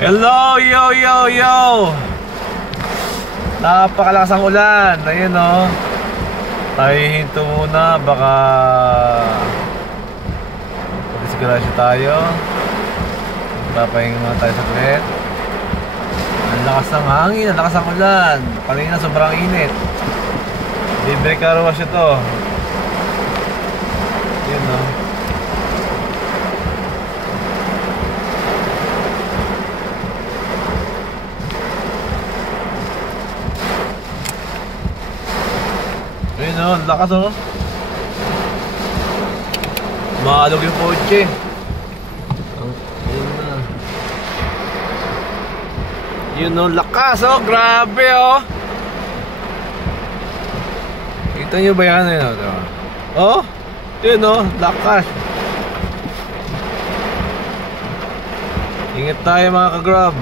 Hello, yo, yo, yo. Napakalakas ang ulan. Ayun o. Tayo hinto muna. Baka disgrasya tayo. Papahinga muna tayo sa kret. Ang lakas ng hangin. Ang lakas ng ulan. Kanina sobrang init. Libre car wash ito. Ayun o. Ayun o, lakas o. Maalog yung kotse. Ayun na. Yun o, lakas o. Grabe o. Kita nyo ba yan? Oh, yun o, lakas. Ingat tayo mga ka-grab.